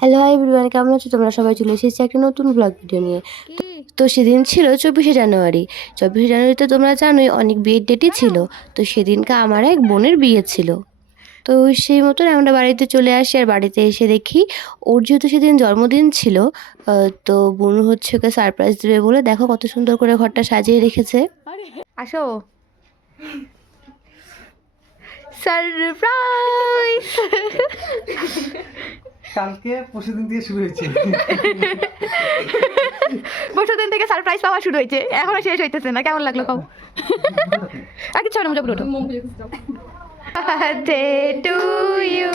Hello everyone, কেমন আছো তোমরা? সবাই চলে এসেছি একটা নতুন ব্লগ ভিডিও নিয়ে। তো সেদিন ছিল 24শে জানুয়ারি। 24শে জানুয়ারিতে তোমরা জানোই অনেক বিয়ের ডেটই ছিল। তো সেদিনকে আমার এক বোনের বিয়ে ছিল। তো সেই মতন আমরা বাড়িতে চলে আসি, আর বাড়িতে এসে দেখি ওর যেহেতু সেদিন জন্মদিন ছিল, তো বোন হচ্ছে ওকে সারপ্রাইজ দেবে বলে দেখো কত সুন্দর করে ঘরটা সাজিয়ে রেখেছে। আসো, সারপ্রাইজ। কালকে পরশুদিন থেকে শুরু হয়েছে। পরশুদিন থেকে সারপ্রাইজ পাওয়া শুরু হয়েছে, এখনো শেষ হইতেছে না। কেমন লাগলো কও? আর কিছু না, মজা করে ওঠো। Birthday to you,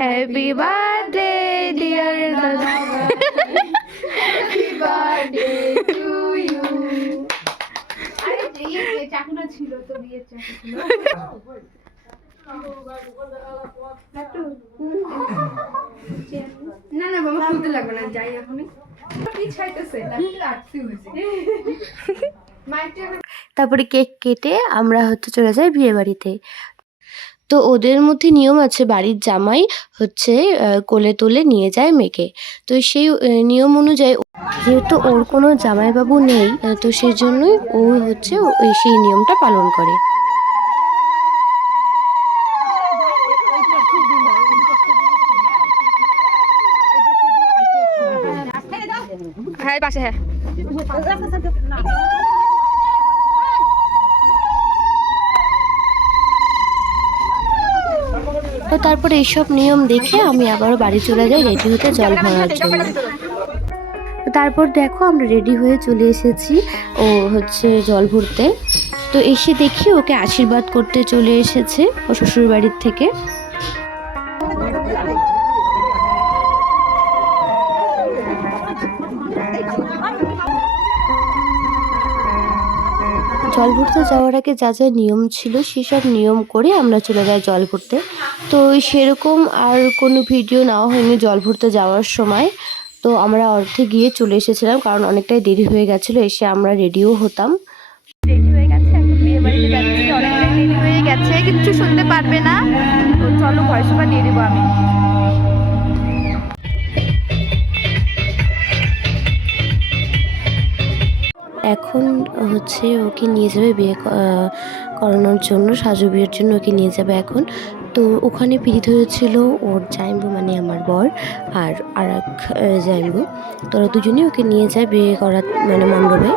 happy birthday dear dada, happy birthday to you. আরে এই চাকুনা ছিল তো, বিয়ের চাকু ছিল। না না বাবা, খুলতে লাগবে না, যাই এখনই। কি ছাইতেছে না, আটছি হইছে। তারপরে কেক কেটে আমরা চলে যাই বিয়ে বাড়িতে। তো ওদের মধ্যে নিয়ম আছে, বাড়ির জামাই কোলে তোলে নিয়ে যায় মেয়েকে। তো সেই নিয়ম অনুযায়ী যেহেতু ওর কোনো জামাইবাবু নেই, তো সেই জন্যই ও সেই নিয়মটা পালন করে। হ্যাঁ পাশে, হ্যাঁ। তো তারপরে এইসব নিয়ম দেখে আমি আবারও বাড়ি চলে যাই রেডি হতে, জল ভরার জন্য। তারপর দেখো আমরা রেডি হয়ে চলে এসেছি ও জল ভরতে। তো এসে দেখি ওকে আশীর্বাদ করতে চলে এসেছে ও শ্বশুর বাড়ির থেকে। জল ভরতে যাওয়ার আগে যা যা নিয়ম ছিল সেসব নিয়ম করে আমরা চলে যাই জল ভরতে। তো সেরকম আর কোনো ভিডিও নেওয়া হয়নি জল ভরতে যাওয়ার সময়। তো আমরা অর্ধে গিয়ে চলে এসেছিলাম, কারণ অনেকটাই দেরি হয়ে গেছিলো, এসে আমরা রেডিও হতাম। রেডি হয়ে গেছে, এখন বিয়ে বাড়িতে যাচ্ছি। অনেকটাই দেরি হয়ে গেছে, কিচ্ছু শুনতে পারবে না। তো চলো ভয়েস ওভার দিয়ে দেবো আমি। এখন ওকে নিয়ে যাবে বিয়ে করানোর জন্য, সাজু বিয়ের জন্য ওকে নিয়ে যাবে এখন। তো ওখানে পিরিত হয়েছিল ওর জাইম্বু মানে আমার বর আর এক জাইম্বু। তো ওরা দুজনেই ওকে নিয়ে যায় বিয়ে করার মানে মণ্ডপে।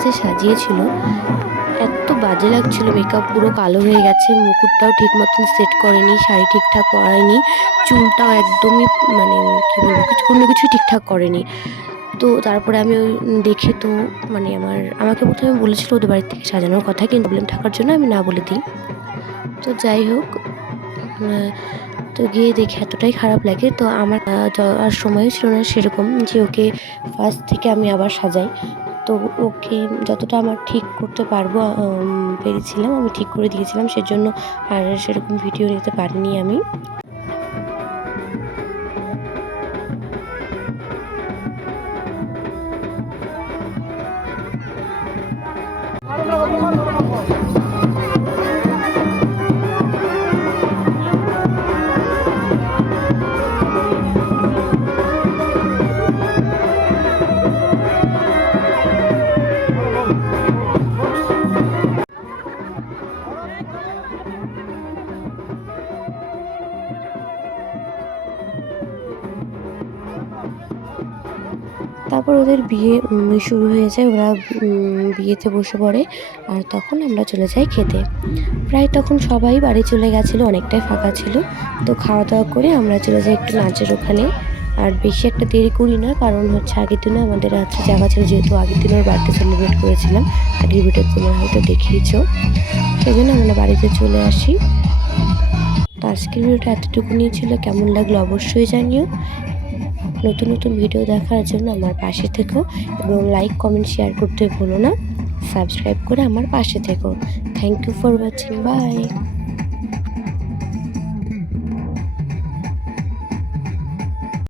যে সাজিয়েছিল এত বাজে লাগছিল, মেকআপ পুরো কালো হয়ে গেছে, মুকুটটাও ঠিক মতন সেট করেনি, শাড়ি ঠিকঠাক পরায়নি, চুলটাও একদমই মানে কী বলবো, কোনো কিছুই ঠিকঠাক করেনি। তো তারপরে আমি দেখে তো মানে আমাকে প্রথমে বলেছিল ওদের বাড়ির থেকে সাজানোর কথা, কিন্তু প্রবলেম থাকার জন্য আমি না বলে দিই। তো যাই হোক, তো গিয়ে দেখে এতটাই খারাপ লাগে। তো আমার আর সময়ও ছিল না সেরকম যে ওকে ফার্স্ট থেকে আমি আবার সাজাই। তো ওকে যতটা আমার ঠিক করতে পারবো পেরেছিলাম, আমি ঠিক করে দিয়েছিলাম, সেজন্য আর সেরকম ভিডিও নিতে পারিনি আমি। তারপর ওদের বিয়ে শুরু হয়ে যায়, ওরা বিয়েতে বসে পড়ে, আর তখন আমরা চলে যাই খেতে। প্রায় তখন সবাই বাড়ি চলে গেছিলো, অনেকটাই ফাঁকা ছিল। তো খাওয়া দাওয়া করে আমরা চলে যাই একটু নাচের ওখানে। আর বেশি একটা দেরি করি না, কারণ আগের দিনে আমাদের জায়গা ছিল, যেহেতু আগের দিন ওর বার্থডে সেলিব্রেট করেছিলাম, আগের ভিডিও তোমরা হয়তো দেখিয়েছো, সেই জন্য আমরা বাড়িতে চলে আসি। তো আজকের ভিডিওটা এতটুকুনি ছিল, কেমন লাগলো অবশ্যই জানিও। নতুন নতুন ভিডিও দেখার জন্য আমার পাশে থেকো, এবং লাইক কমেন্ট শেয়ার করতে ভুলো না, সাবস্ক্রাইব করে আমার পাশে থেকো। Thank you for watching, by.